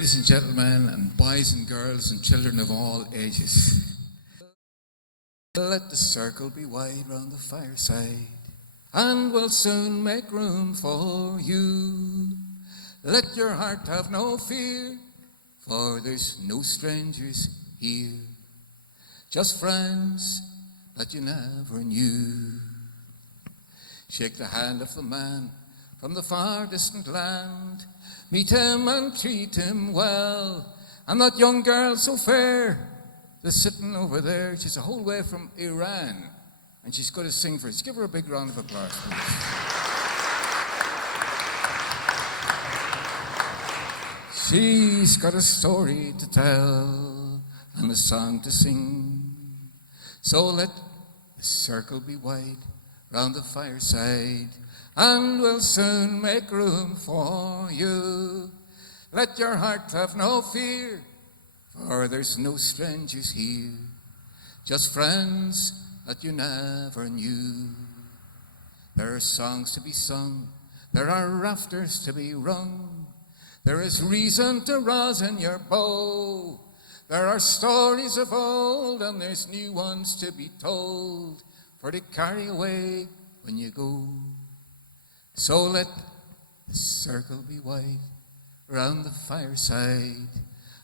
Ladies and gentlemen, and boys and girls and children of all ages, let the circle be wide round the fireside, and we'll soon make room for you. Let your heart have no fear, for there's no strangers here, just friends that you never knew. Shake the hand of the man from the far distant land, meet him and treat him well. And that young girl so fair, that's sitting over there, she's a whole way from Iran, and she's going to sing for us. Give her a big round of applause, please. She's got a story to tell and a song to sing. So let the circle be wide round the fireside, and we'll soon make room for you. Let your heart have no fear, for there's no strangers here, just friends that you never knew. There are songs to be sung, there are rafters to be rung, there is reason to rosin your bow. There are stories of old, and there's new ones to be told, for to carry away when you go. So let the circle be wide round the fireside,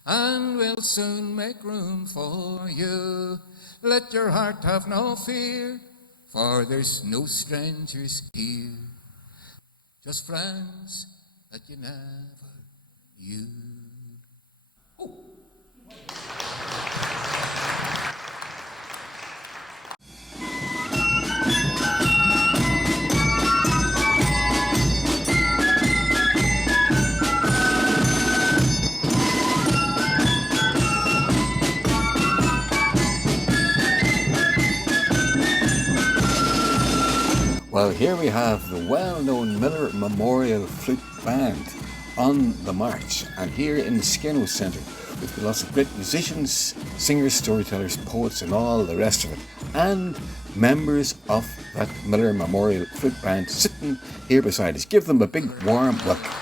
and we'll soon make room for you. Let your heart have no fear, for there's no strangers here, just friends that you never knew. Oh. Well, here we have the well-known Miller Memorial Flute Band on the march, and here in the Skinno Centre we've got lots of great musicians, singers, storytellers, poets and all the rest of it, and members of that Miller Memorial Flute Band sitting here beside us. Give them a big warm welcome.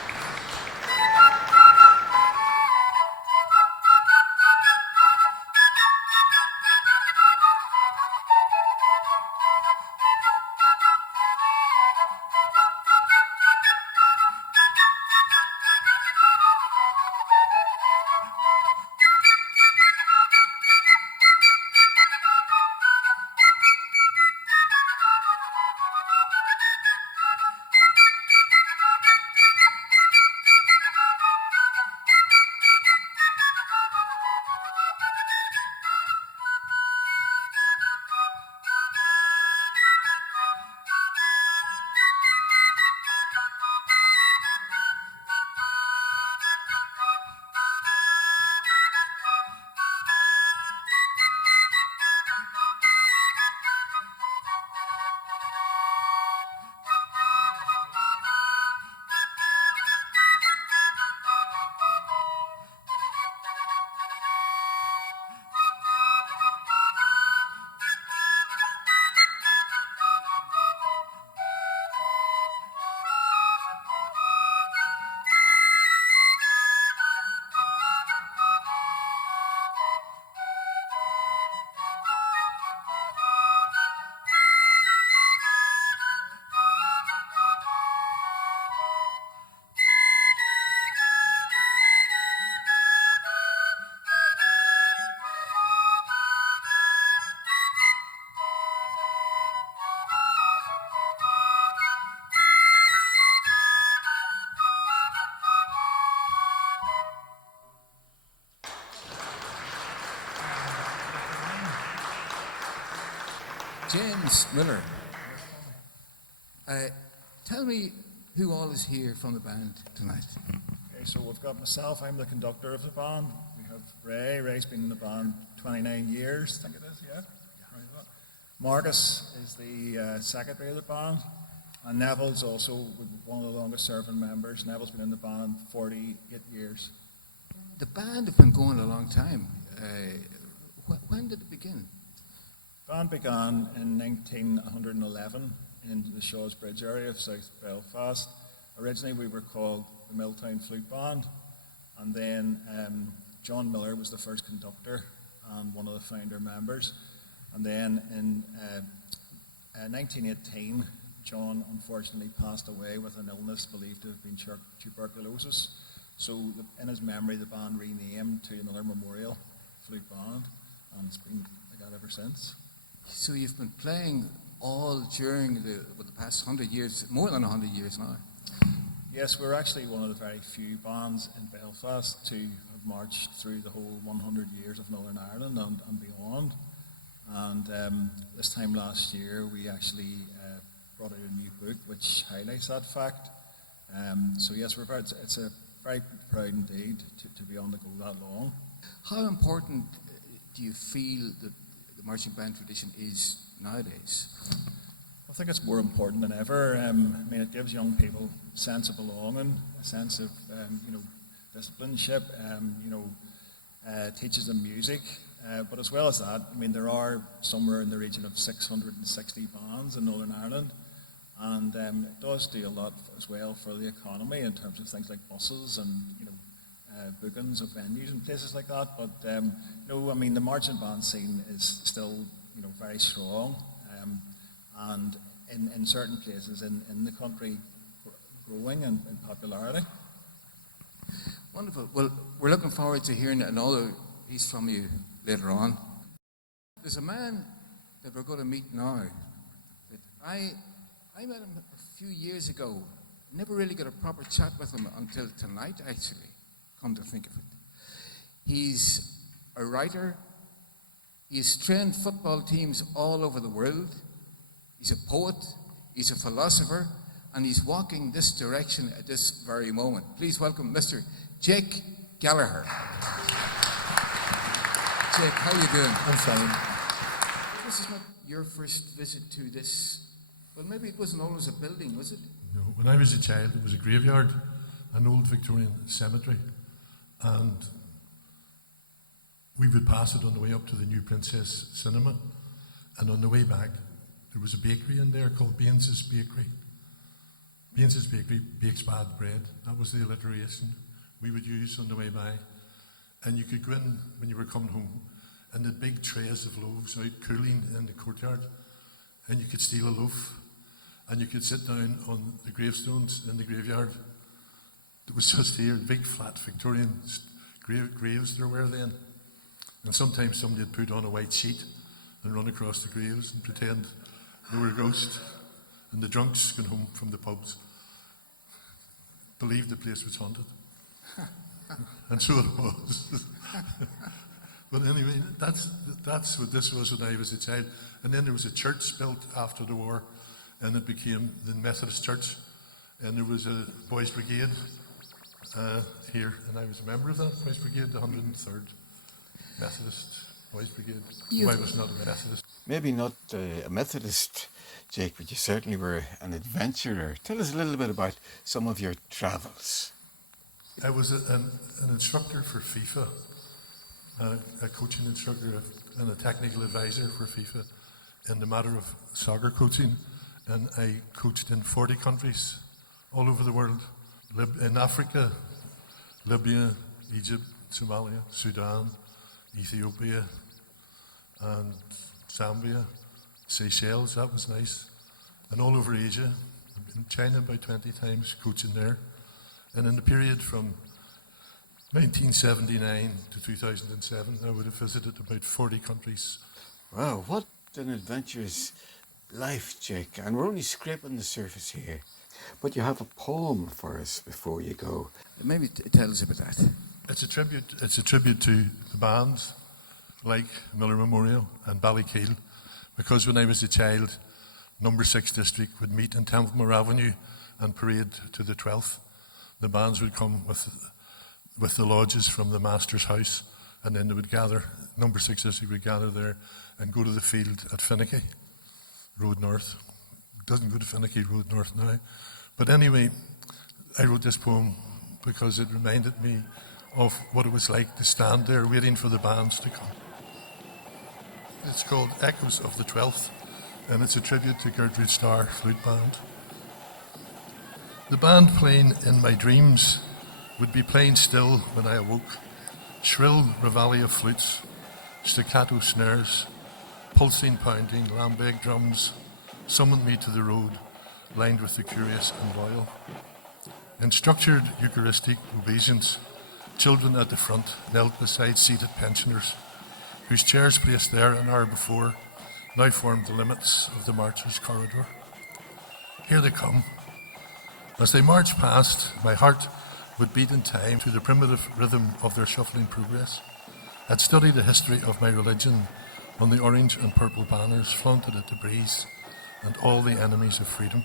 James Miller, tell me who all is here from the band tonight. Okay, so we've got myself, I'm the conductor of the band. We have Ray. Ray's been in the band 29 years, I think it is, yeah? Right. Marcus is the secretary of the band, and Neville's also one of the longest serving members. Neville's been in the band 48 years. The band have been going a long time. When did it begin? The band began in 1911 in the Shaws Bridge area of South Belfast. Originally we were called the Milltown Flute Band, And then John Miller was the first conductor and one of the founder members. And then in 1918, John unfortunately passed away with an illness believed to have been tuberculosis. So in his memory, the band renamed to the Miller Memorial Flute Band, and it's been like that ever since. So you've been playing all during the past 100 years, more than 100 years now. Yes, we're actually one of the very few bands in Belfast to have marched through the whole 100 years of Northern Ireland and beyond. And this time last year, we actually brought out a new book which highlights that fact. So yes, it's a very proud indeed to be on the go that long. How important do you feel that the marching band tradition is nowadays? I think it's more important than ever. I mean, it gives young people a sense of belonging, a sense of discipleship. Teaches them music, but as well as that, I mean, there are somewhere in the region of 660 bands in Northern Ireland, and it does do a lot as well for the economy in terms of things like buses and bookings of venues and places like that. But I mean, the marching band scene is still very strong. And in certain places in the country, growing in popularity. Wonderful. Well, we're looking forward to hearing another piece from you later on. There's a man that we're going to meet now that I met him a few years ago. Never really got a proper chat with him until tonight, actually, come to think of it. He's a writer. He's trained football teams all over the world. He's a poet, he's a philosopher, and he's walking this direction at this very moment. Please welcome Mr. Jake Gallagher. Jake, how are you doing? I'm fine. This is not your first visit to this. Well, maybe it wasn't always a building, was it? No, when I was a child, it was a graveyard, an old Victorian cemetery, and we would pass it on the way up to the New Princess Cinema, and on the way back, there was a bakery in there called Baines's Bakery. Baines's Bakery bakes bad bread. That was the alliteration we would use on the way by. And you could go in when you were coming home, and the big trays of loaves out cooling in the courtyard, and you could steal a loaf, and you could sit down on the gravestones in the graveyard. It was just here, big flat Victorian graves there were then. And sometimes somebody would put on a white sheet and run across the graves and pretend they were a ghost. And the drunks going home from the pubs believed the place was haunted. And so it was. But anyway, that's what this was when I was a child. And then there was a church built after the war, and it became the Methodist Church. And there was a boys' brigade here, and I was a member of that boys' brigade, the 103rd Methodist Boys' Brigade. I was not a Methodist. Maybe not a Methodist, Jake, but you certainly were an adventurer. Tell us a little bit about some of your travels. I was an instructor for FIFA, a coaching instructor and a technical advisor for FIFA in the matter of soccer coaching. And I coached in 40 countries all over the world. In Africa, Libya, Egypt, Somalia, Sudan, Ethiopia, and Zambia, Seychelles, that was nice. And all over Asia, in China about 20 times, coaching there. And in the period from 1979 to 2007, I would have visited about 40 countries. Wow, what an adventurous life, Jake. And we're only scraping the surface here. But you have a poem for us before you go. Maybe tell us about that. It's a tribute to the bands like Miller Memorial and Ballykeel, because when I was a child, Number 6 District would meet in Templemore Avenue and parade to the 12th. The bands would come with the lodges from the master's house, and then they would gather, Number 6 District would gather there and go to the field at Finicky Road North. It doesn't go to Finicky Road North now. But anyway, I wrote this poem because it reminded me of what it was like to stand there waiting for the bands to come. It's called Echoes of the 12th, and it's a tribute to Gertrude Starr Flute Band. The band playing in my dreams would be playing still when I awoke. Shrill reveille of flutes, staccato snares, pulsing, pounding, lambic drums summoned me to the road, lined with the curious and loyal. In structured Eucharistic obeisance, children at the front knelt beside seated pensioners, whose chairs placed there an hour before now formed the limits of the marchers' corridor. Here they come. As they marched past, my heart would beat in time to the primitive rhythm of their shuffling progress. I'd studied the history of my religion on the orange and purple banners flaunted at the breeze and all the enemies of freedom.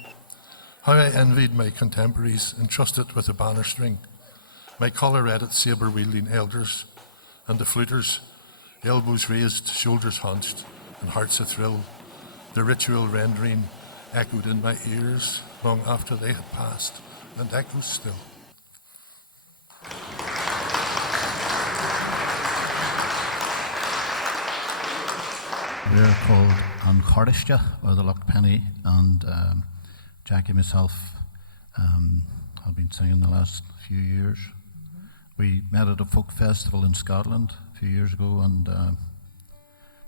How I envied my contemporaries entrusted with a banner string, my collar-headed, sabre-wielding elders, and the fluters, elbows raised, shoulders hunched, and hearts athrill. The ritual rendering echoed in my ears long after they had passed, and echoes still. We're called An Choriste, or the Lochpenny, and Jackie and myself have been singing the last few years. We met at a folk festival in Scotland a few years ago, and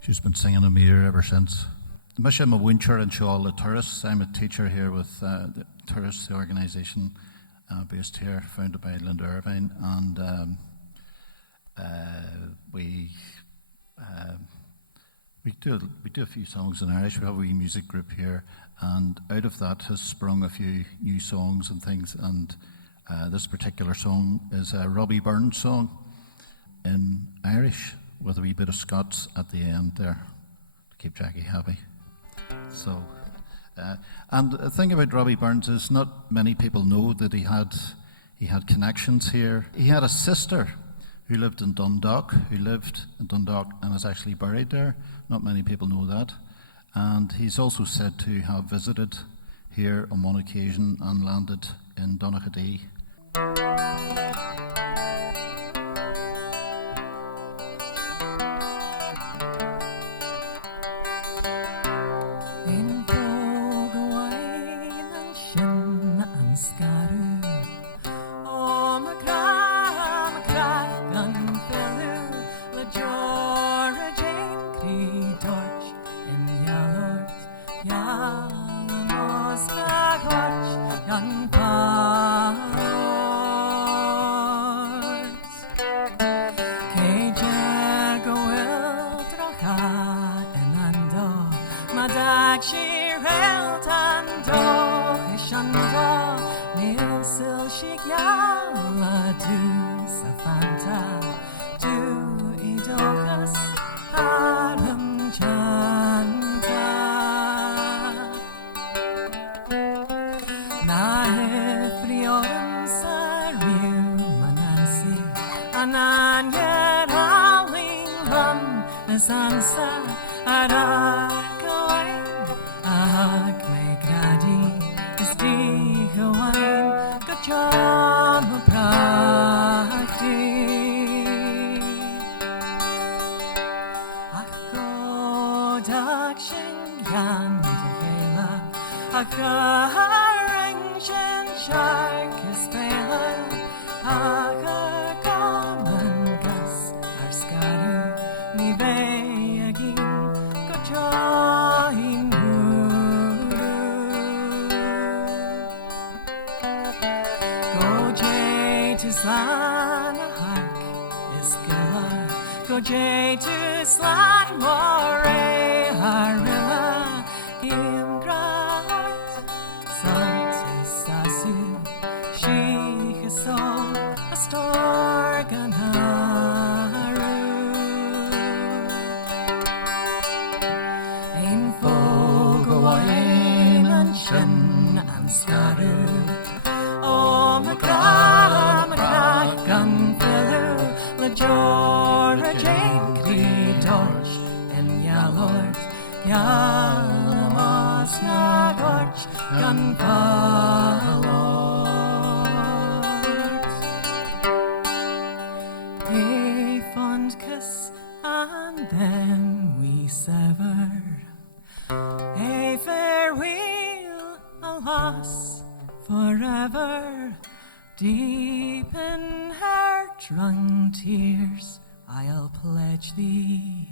she's been singing in my ear ever since. The mission of Wincher and show all the tourists. I'm a teacher here with the Tourists, the organisation based here, founded by Linda Irvine, and we do a few songs in Irish. We have a wee music group here, and out of that has sprung a few new songs and things. And this particular song is a Robbie Burns song in Irish with a wee bit of Scots at the end there to keep Jackie happy. So, and the thing about Robbie Burns is not many people know that he had connections here. He had a sister who lived in Dundalk, and is actually buried there. Not many people know that. And he's also said to have visited here on one occasion and landed in Donaghadee. Deep in heart-wrung tears I'll pledge thee,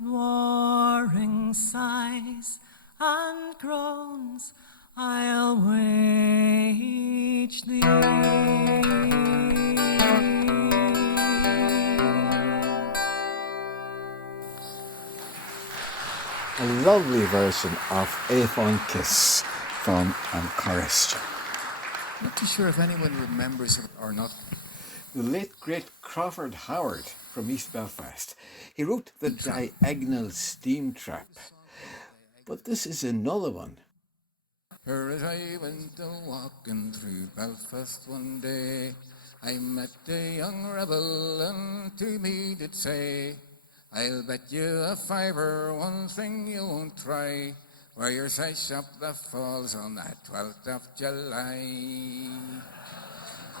warring sighs and groans I'll wage thee. A lovely version of Aethon Kiss from An Choristry. Not too sure if anyone remembers it or not. The late great Crawford Howard from East Belfast. He wrote the Diagonal Steam Trap. But this is another one. Here as I went a-walking through Belfast one day, I met a young rebel and to me did say, I'll bet you a fiver, one thing you won't try, where your size shop that falls on that 12th of July.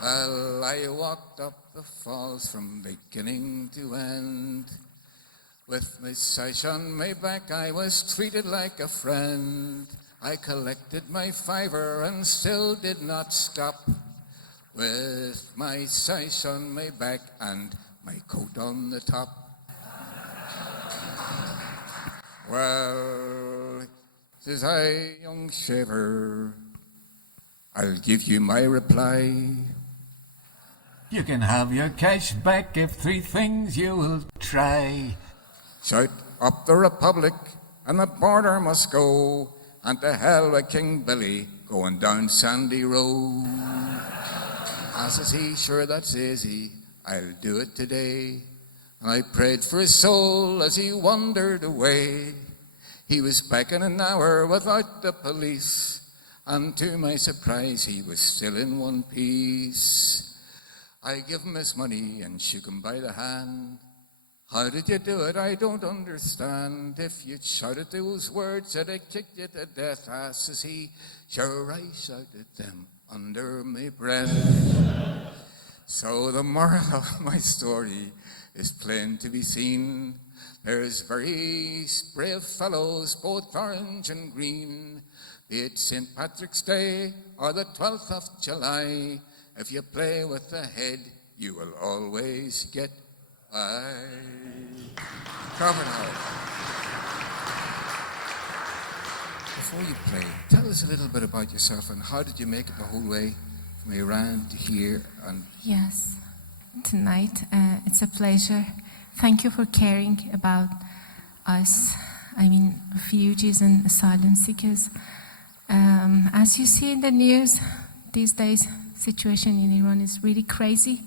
Well, I walked up the falls from beginning to end. With my sash on my back, I was treated like a friend. I collected my fiver and still did not stop. With my sash on my back and my coat on the top. Well, says I, young shaver, I'll give you my reply. You can have your cash back if three things you will try. Shout up the Republic and the border must go, and to hell with King Billy going down Sandy Road. As says he, sure that's easy, I'll do it today. And I prayed for his soul as he wandered away. He was back in an hour without the police, and to my surprise he was still in one piece. I give him his money and shook him by the hand. How did you do it? I don't understand. If you'd shouted those words, I'd have kicked you to death. Says he, sure I shouted them under my breath. So the moral of my story is plain to be seen. There's very brave fellows, both orange and green, be it St. Patrick's Day or the 12th of July. If you play with the head, you will always get by. Crawford Howard. Before you play, tell us a little bit about yourself and how did you make it the whole way from Iran to here? And Yes, tonight it's a pleasure. Thank you for caring about us, refugees and asylum seekers. As you see in the news these days, situation in Iran is really crazy.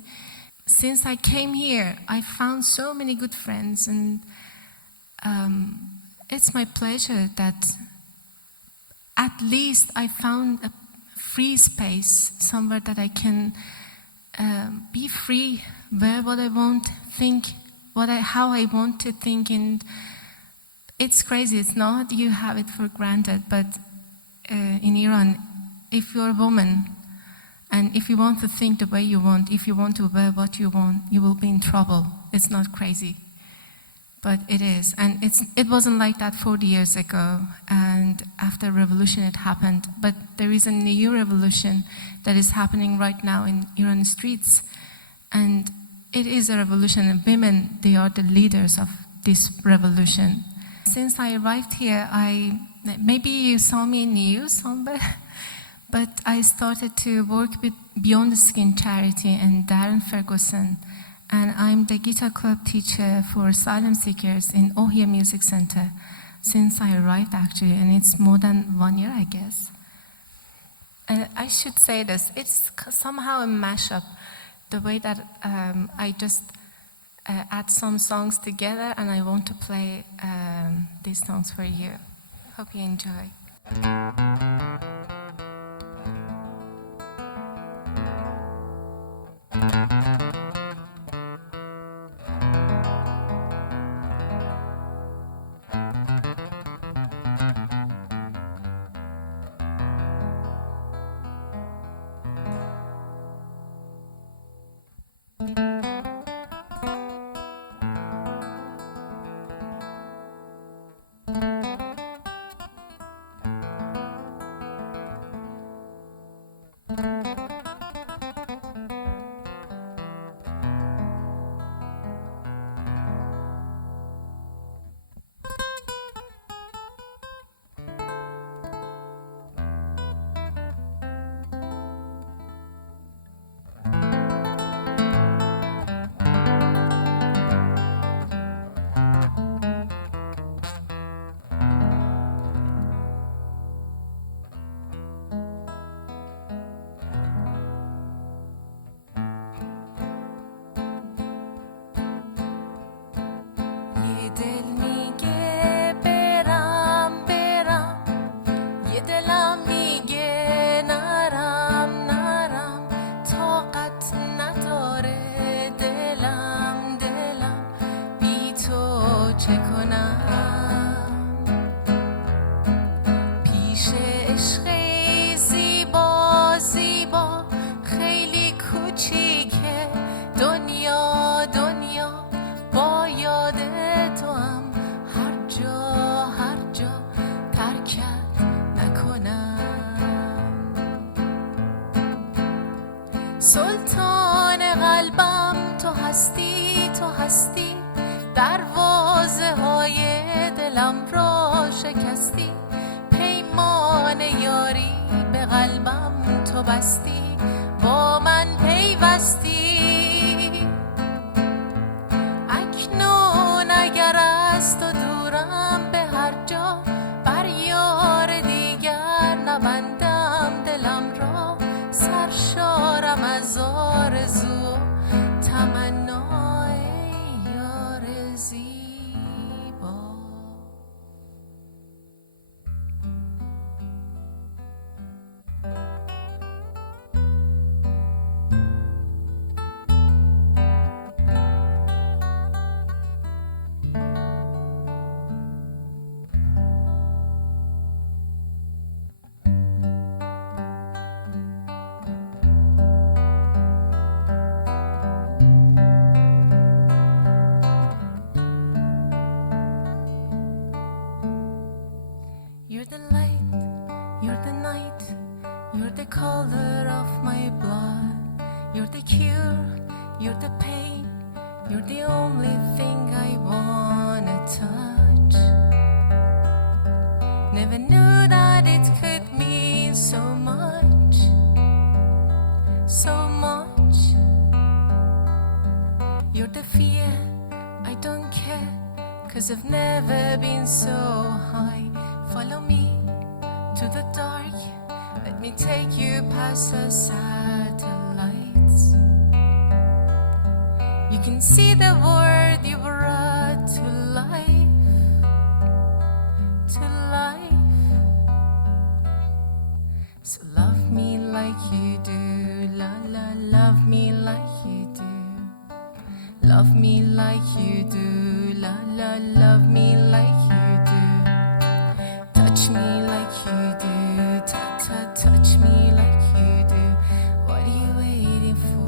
Since I came here, I found so many good friends, and it's my pleasure that at least I found a free space, somewhere that I can be free, wear what I want, think how I want to think, and it's crazy. It's not you have it for granted, but in Iran, if you're a woman, and if you want to think the way you want, if you want to wear what you want, you will be in trouble. It's not crazy, but it is. And it wasn't like that 40 years ago, and after revolution it happened. But there is a new revolution that is happening right now in Iran streets, and it is a revolution, and women, they are the leaders of this revolution. Since I arrived here, maybe you saw me in news somewhere, but I started to work with Beyond the Skin charity and Darren Ferguson, and I'm the guitar club teacher for asylum seekers in Ohio Music Center since I arrived, actually, and it's more than 1 year, I guess. I should say this, it's somehow a mashup, the way that I just add some songs together, and I want to play these songs for you. Hope you enjoy. دنیا دنیا با یاد تو هم هر جا ترکت نکنم. سلطان قلبم تو هستی دروازه های دلم را شکستی، پیمان یاری به قلبم تو بستی، با من پیوستی. اکنون اگر از تو دورم به هر جا، بر یار دیگر نبندم دلم را، سرشارم از آرزو و تمنای یار زیبا. You're the light, you're the night, you're the color of my blood. You're the cure, you're the pain, you're the only thing I wanna touch. Never knew that it could mean so much, so much. You're the fear, I don't care, 'cause I've never been so high. Follow me to the dark, let me take you past the satellites. You can see the world you brought to life, to life. So love me like you do, la la, love me like you do. Love me like you do, la la, love me like you do. Touch me like you do, ta ta, touch me like you do. What are you waiting for?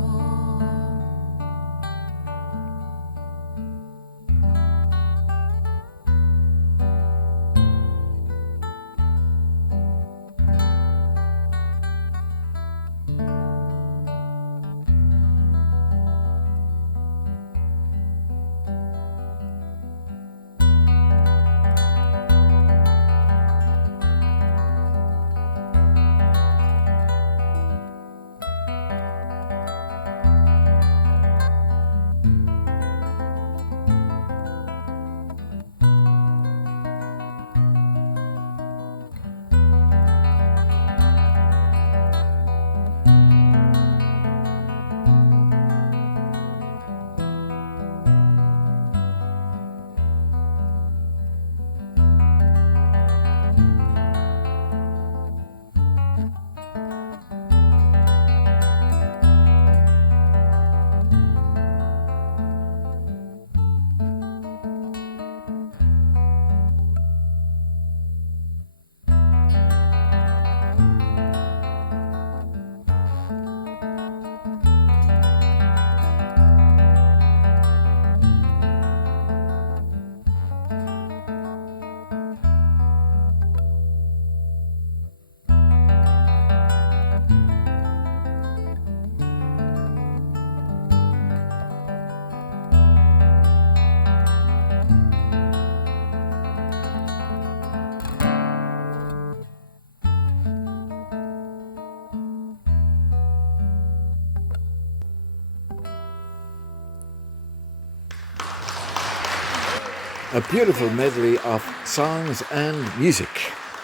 A beautiful medley of songs and music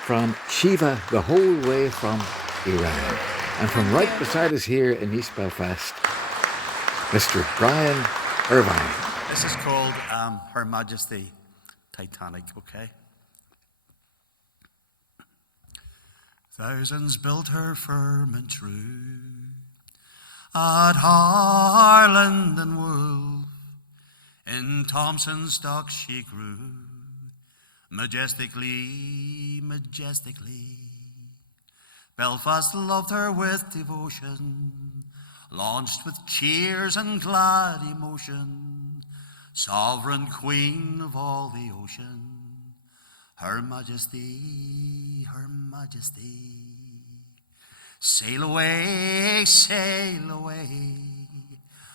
from Shiva, the whole way from Iran. And from right beside us here in East Belfast, Mr. Brian Irvine. This is called Her Majesty Titanic, okay? Thousands built her firm and true at Harland and Wolff. In Thompson's dock she grew, majestically, majestically. Belfast loved her with devotion, launched with cheers and glad emotion, sovereign queen of all the ocean, Her Majesty, Her Majesty. Sail away,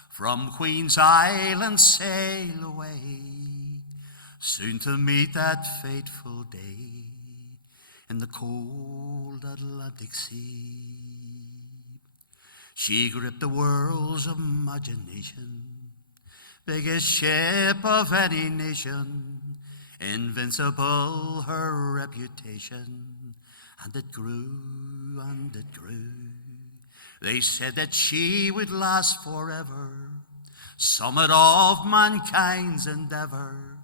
from Queen's Island sail away, soon to meet that fateful day in the cold Atlantic Sea. She gripped the world's imagination, biggest ship of any nation, invincible her reputation, and it grew and it grew. They said that she would last forever, summit of mankind's endeavor.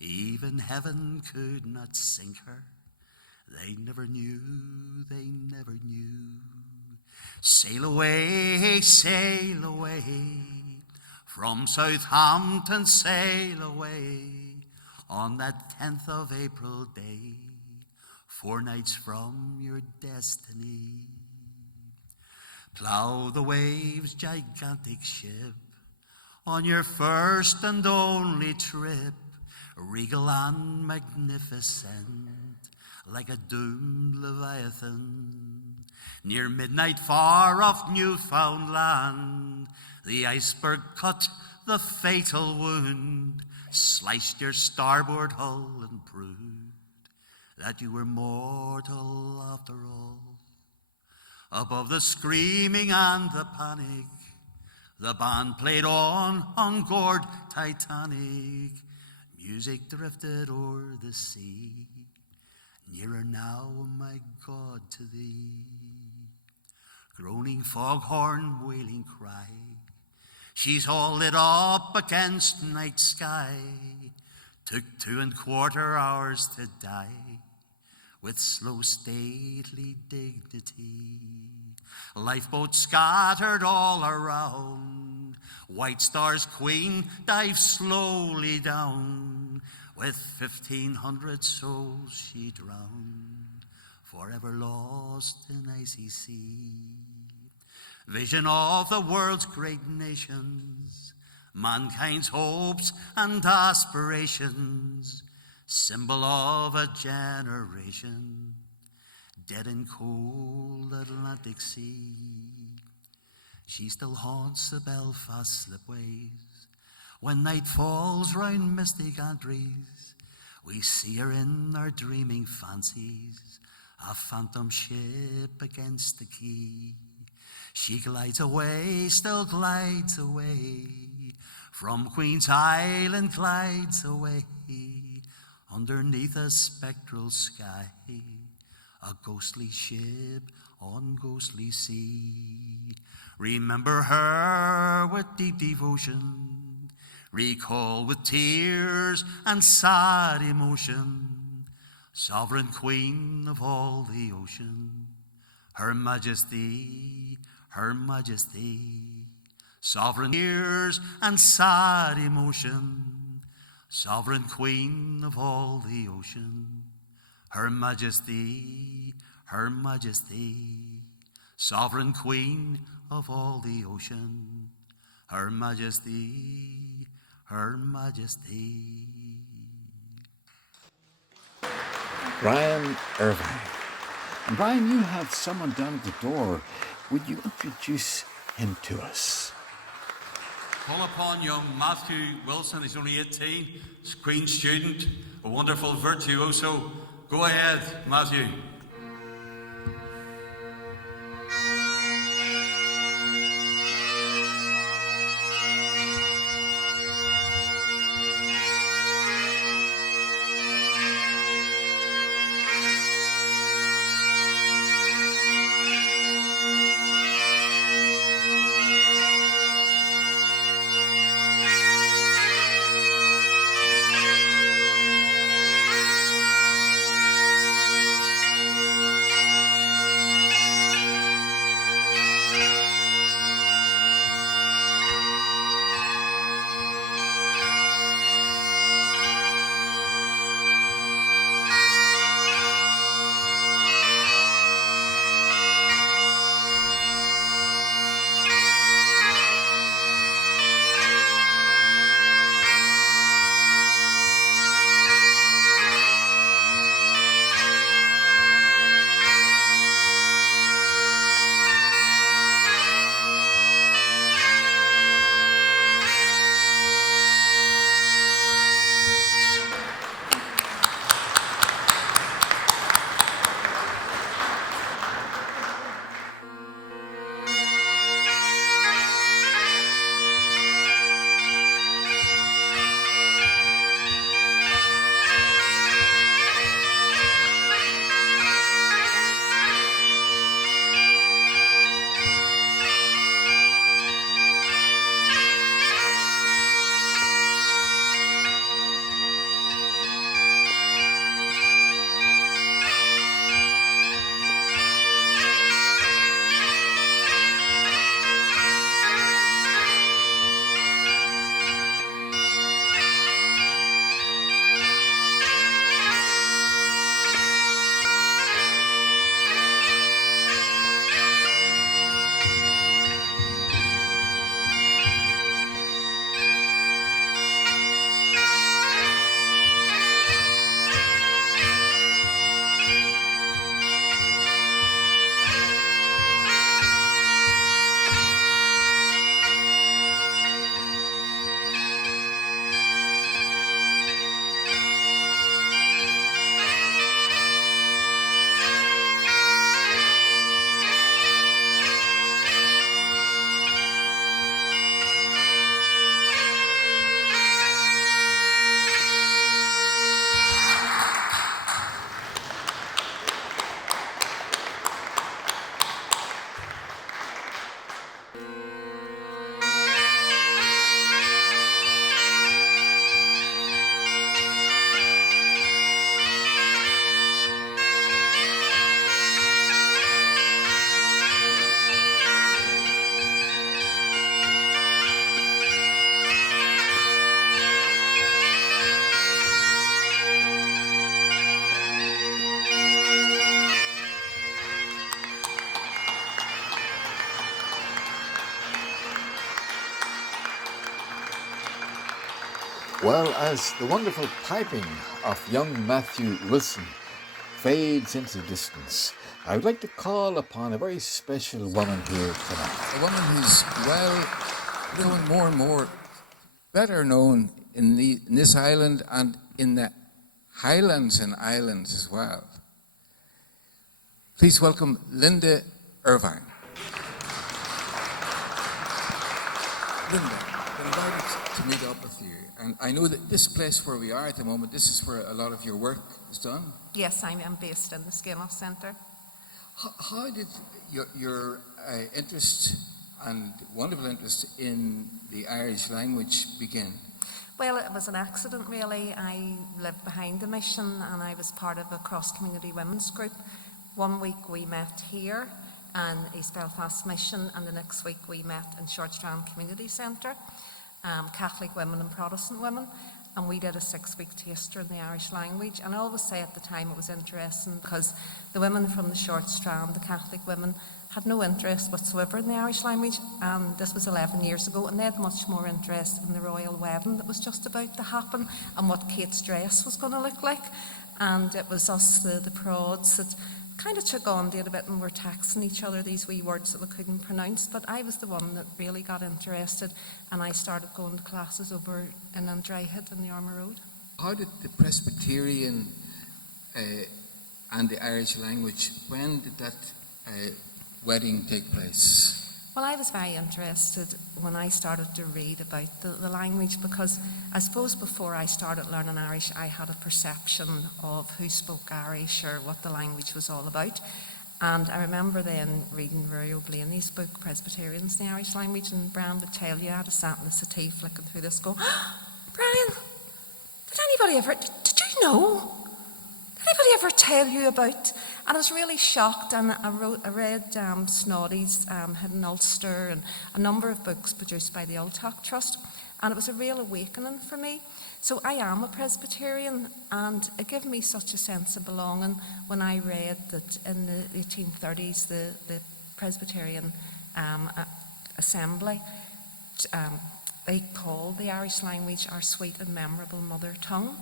Even heaven could not sink her. They never knew, they never knew. Sail away, from Southampton sail away, on that 10th of April day, 4 nights from your destiny. Plough the waves, gigantic ship, on your first and only trip, regal and magnificent, like a doomed Leviathan. Near midnight far off Newfoundland, the iceberg cut the fatal wound, sliced your starboard hull and proved that you were mortal after all. Above the screaming and the panic, the band played on gored Titanic. Music drifted o'er the sea, nearer now, oh my God, to thee. Groaning foghorn, wailing cry, she's all lit up against night sky. Took 2¼ hours to die, with slow stately dignity. Lifeboats scattered all around, White Star's queen dives slowly down. With 1,500 souls she drowned, forever lost in icy sea. Vision of the world's great nations, mankind's hopes and aspirations, symbol of a generation, dead in cold Atlantic Sea. She still haunts the Belfast slipways, when night falls round misty gantries. We see her in our dreaming fancies, a phantom ship against the quay. She glides away, still glides away, from Queen's Island glides away, underneath a spectral sky, a ghostly ship on ghostly sea. Remember her with deep devotion, recall with tears and sad emotion, sovereign queen of all the ocean, Her Majesty, Her Majesty. Sovereign tears and sad emotion, sovereign queen of all the ocean, Her Majesty, Her Majesty. Sovereign queen of all the ocean, Her Majesty, Her Majesty. Brian Irvine. And Brian, you have someone down at the door. Would you introduce him to us? Call upon young Matthew Wilson. He's only 18. He's a Queen student, a wonderful virtuoso. Go ahead, Matthew. Well, as the wonderful piping of young Matthew Wilson fades into the distance, I would like to call upon a very special woman here tonight. A woman who's becoming more and more better known in this island and in the Highlands and Islands as well. Please welcome Linda Irvine. Linda, I'm invited to meet up with you. And I know that this place where we are at the moment, this is where a lot of your work is done. Yes, I'm based in the Skinner Centre. How did your interest and wonderful interest in the Irish language begin? Well, it was an accident really. I lived behind the mission and I was part of a cross-community women's group. One week we met here in East Belfast Mission and the next week we met in Shortstrand Community Centre, Catholic women and Protestant women, and we did a 6-week taster in the Irish language. And I always say at the time it was interesting because the women from the Shortstrand, the Catholic women, had no interest whatsoever in the Irish language, and this was 11 years ago, and they had much more interest in the royal wedding that was just about to happen and what Kate's dress was going to look like. And it was us, the prods, that kind of took on did a bit and were texting each other these wee words that we couldn't pronounce, but I was the one that really got interested, and I started going to classes over in Dryhead in the Armour Road. How did the Presbyterian and the Irish language, when did that wedding take place? Well, I was very interested when I started to read about the language, because I suppose before I started learning Irish, I had a perception of who spoke Irish or what the language was all about. And I remember then reading Rory O'Blaney's book, Presbyterians in the Irish Language, and Brian would tell you, I'd have sat in the settee flicking through this, go, Brian, did anybody ever, did you know? Did anybody ever tell you about? And I was really shocked, and I read Snoddy's Hidden Ulster and a number of books produced by the Ultalk Trust, and it was a real awakening for me. So I am a Presbyterian, and it gave me such a sense of belonging when I read that in the 1830s the Presbyterian Assembly, they called the Irish language our sweet and memorable mother tongue.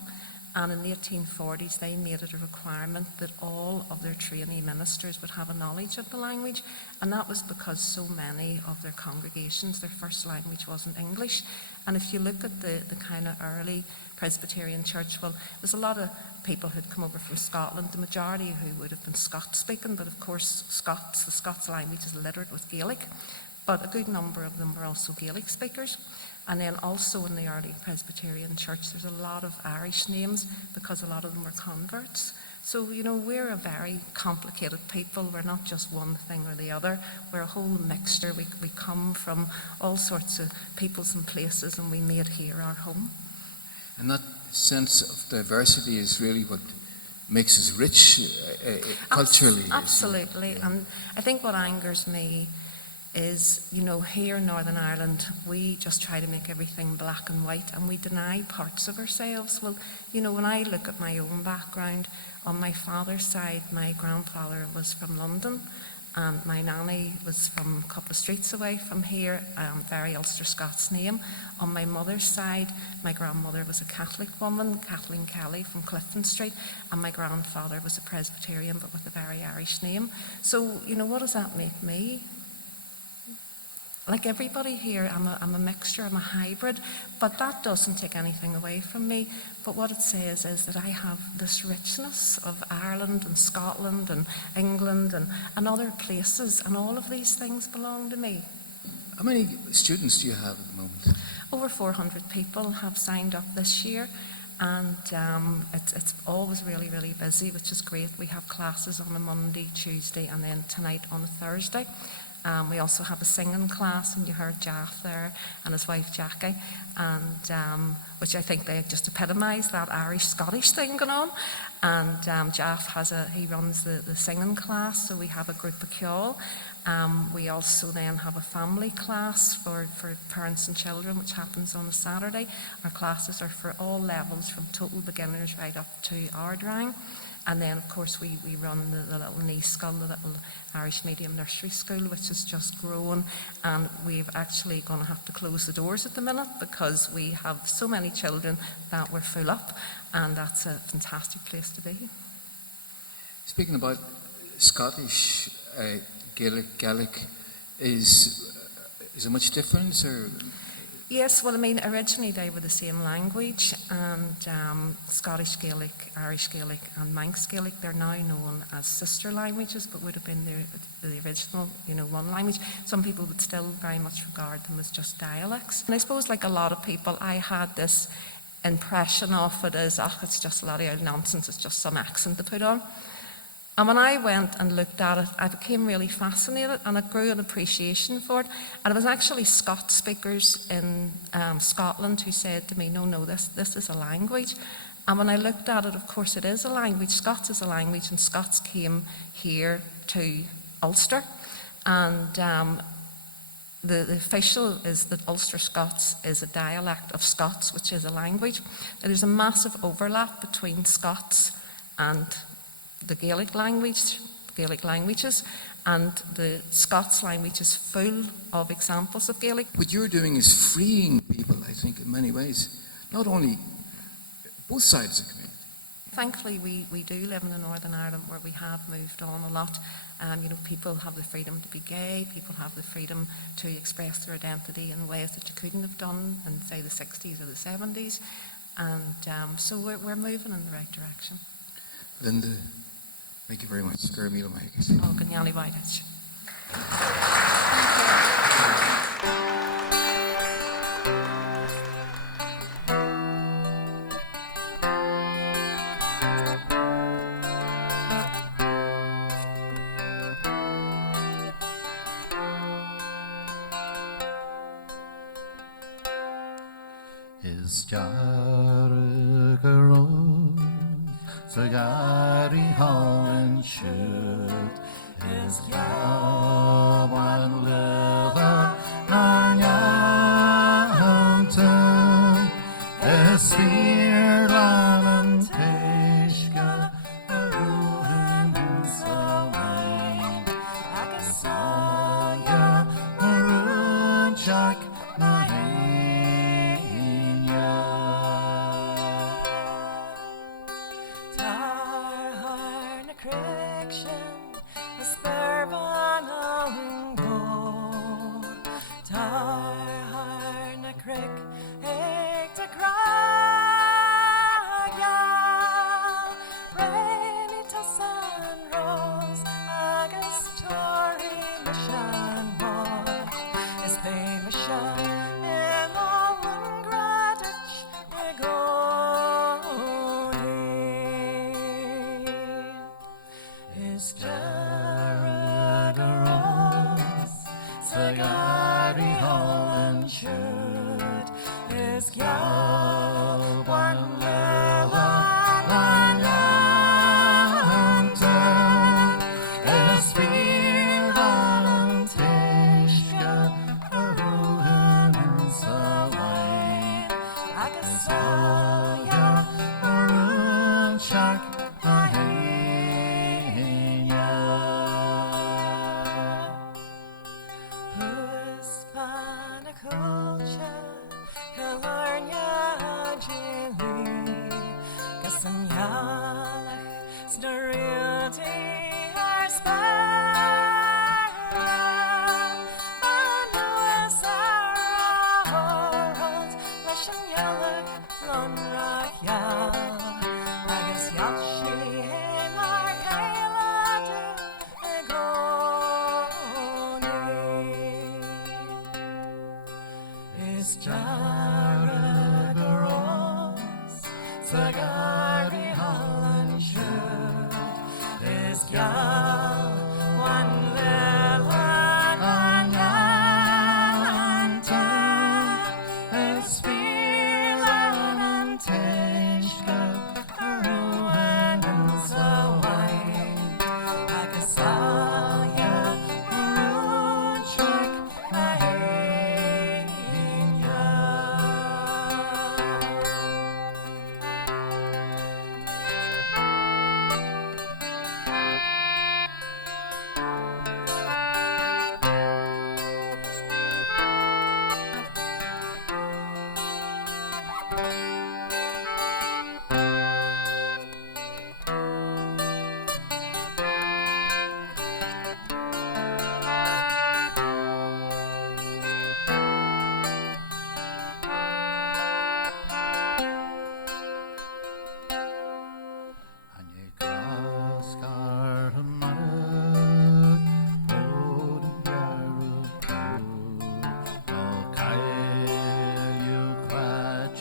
And in the 1840s, they made it a requirement that all of their trainee ministers would have a knowledge of the language. And that was because so many of their congregations, their first language wasn't English. And if you look at the kind of early Presbyterian church, well, there's a lot of people who'd come over from Scotland, the majority who would have been Scots-speaking, but of course the Scots language is littered with Gaelic. But a good number of them were also Gaelic speakers. And then also in the early Presbyterian church, there's a lot of Irish names because a lot of them were converts. So, you know, we're a very complicated people. We're not just one thing or the other. We're a whole mixture. We come from all sorts of peoples and places, and we made here our home. And that sense of diversity is really what makes us rich culturally. Absolutely. Yeah. And I think what angers me is, you know, here in Northern Ireland, we just try to make everything black and white, and we deny parts of ourselves. Well, you know, when I look at my own background, on my father's side, my grandfather was from London, and my nanny was from a couple of streets away from here, very Ulster Scots name. On my mother's side, my grandmother was a Catholic woman, Kathleen Kelly from Clifton Street, and my grandfather was a Presbyterian, but with a very Irish name. So, you know, what does that make me? Like everybody here, I'm a mixture, I'm a hybrid, but that doesn't take anything away from me. But what it says is that I have this richness of Ireland and Scotland and England and other places, and all of these things belong to me. How many students do you have at the moment? Over 400 people have signed up this year, and it's always really, really busy, which is great. We have classes on a Monday, Tuesday, and then tonight on a Thursday. We also have a singing class, and you heard Jaff there and his wife Jackie, and which I think they just epitomise that Irish-Scottish thing going on. And Jaff he runs the singing class, so we have a group of Ceol. We also then have a family class for parents and children, which happens on a Saturday. Our classes are for all levels, from total beginners right up to Ardrang. And then, of course, we run the little Neeskull, the little Irish medium nursery school, which is just growing. And we've actually going to have to close the doors at the minute because we have so many children that we're full up. And that's a fantastic place to be. Speaking about Scottish, Gaelic, is there much difference? Or? Yes, well, I mean, originally they were the same language, and Scottish Gaelic, Irish Gaelic, and Manx Gaelic, they're now known as sister languages, but would have been the original, one language. Some people would still very much regard them as just dialects. And I suppose, like a lot of people, I had this impression of it as, it's just a lot of old nonsense, it's just some accent to put on. And when I went and looked at it, I became really fascinated and I grew an appreciation for it. And it was actually Scots speakers in Scotland who said to me, no, this is a language. And when I looked at it, of course it is a language. Scots is a language, and Scots came here to Ulster. And the official is that Ulster Scots is a dialect of Scots, which is a language. Now, there's a massive overlap between Scots and the Gaelic languages, and the Scots language is full of examples of Gaelic. What you're doing is freeing people, I think, in many ways. Not only both sides of the community. Thankfully, we do live in Northern Ireland where we have moved on a lot. People have the freedom to be gay, people have the freedom to express their identity in ways that you couldn't have done in, say, the 60s or the 70s. And so we're moving in the right direction. Linda, thank you very much. Oh, Ganyali Vaidich. Is Jargarone, Sagari Holland shoot, is Yawan Lilla Narnyanton, is Svirlan and Tishka, Aruhan and Salain, Akasaya, Arun Jack,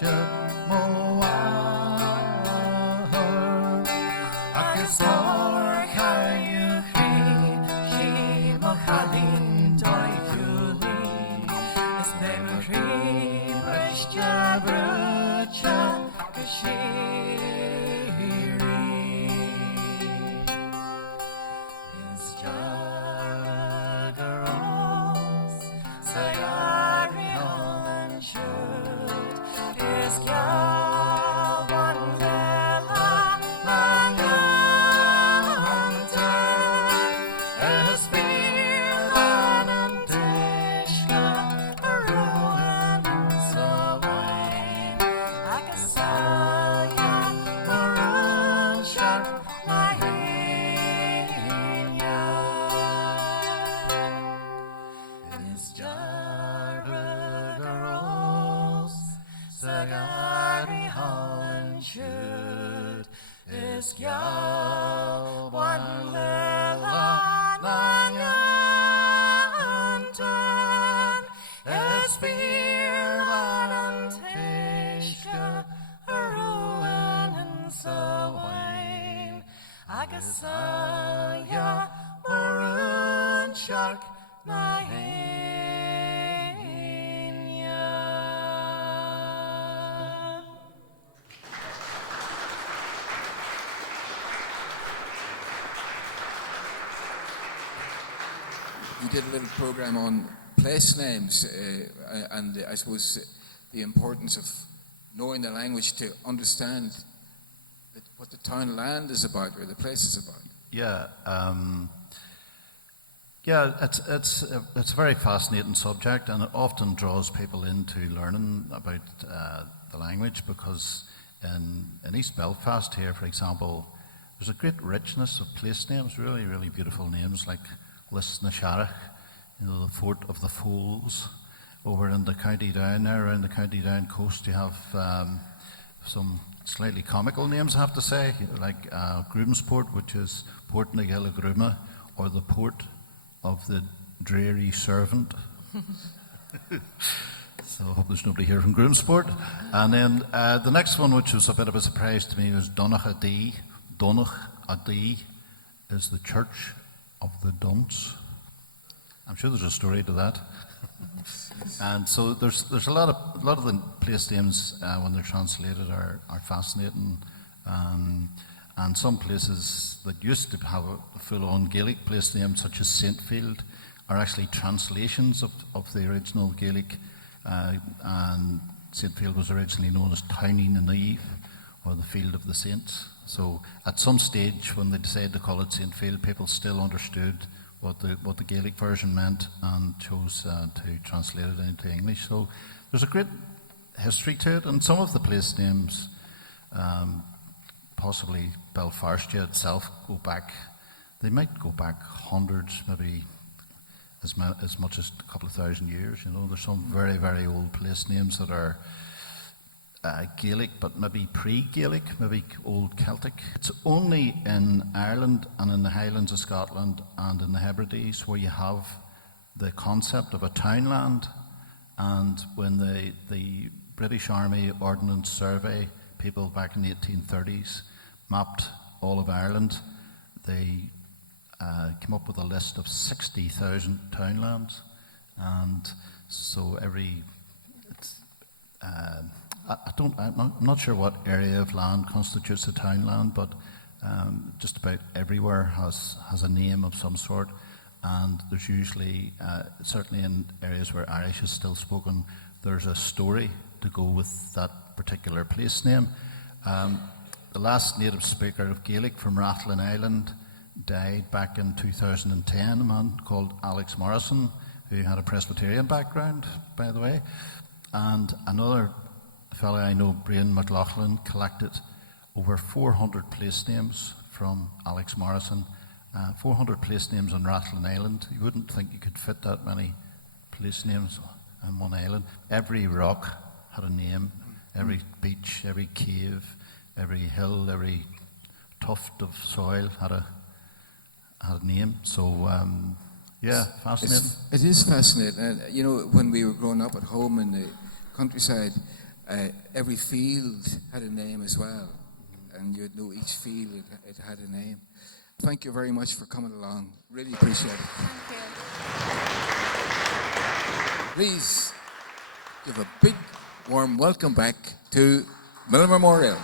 You did a little program on place names, and I suppose the importance of knowing the language to understand what the town land is about or the place is about. Yeah, it's a very fascinating subject, and it often draws people into learning about the language, because in East Belfast here, for example, there's a great richness of place names, really, really beautiful names like Lisnasharach, the Fort of the Foals. Over in the County Down there, around the County Down coast, you have some slightly comical names, I have to say, like Groomsport, which is Port na Gaeilge Grúma, or the Port of the Dreary Servant. So I hope there's nobody here from Groomsport. And then the next one, which was a bit of a surprise to me, was Donach Adee. Donach Adee is the Church of the Dunce. I'm sure there's a story to that. And so there's a lot of the place names when they're translated are fascinating, and some places that used to have a full-on Gaelic place name, such as Saintfield, are actually translations of the original Gaelic. And Saintfield was originally known as Townie na Niamh, or the Field of the Saints. So at some stage, when they decided to call it Saintfield, people still understood what the Gaelic version meant and chose to translate it into English. So there's a great history to it, and some of the place names, possibly Belfarstia itself, they might go back hundreds, maybe as much as a couple of thousand years. You know, there's some very, very old place names that are Gaelic, but maybe pre-Gaelic, maybe Old Celtic. It's only in Ireland and in the Highlands of Scotland and in the Hebrides where you have the concept of a townland. And when the British Army Ordnance Survey people back in the 1830s mapped all of Ireland, they came up with a list of 60,000 townlands. And so I'm not sure what area of land constitutes a townland, but just about everywhere has a name of some sort, and there's usually, certainly in areas where Irish is still spoken, there's a story to go with that particular place name. The last native speaker of Gaelic from Rathlin Island died back in 2010, a man called Alex Morrison, who had a Presbyterian background, by the way, and another fellow I know, Brian McLaughlin, collected over 400 place names from Alex Morrison. 400 place names on Rathlin Island. You wouldn't think you could fit that many place names on one island. Every rock had a name, every beach, every cave, every hill, every tuft of soil had a name. So, yeah, fascinating. It is fascinating. And, you know, when we were growing up at home in the countryside, every field had a name as well, and you'd know each field it had a name. Thank you very much for coming along. Really appreciate it. Thank you. Please give a big warm welcome back to Miller Memorial.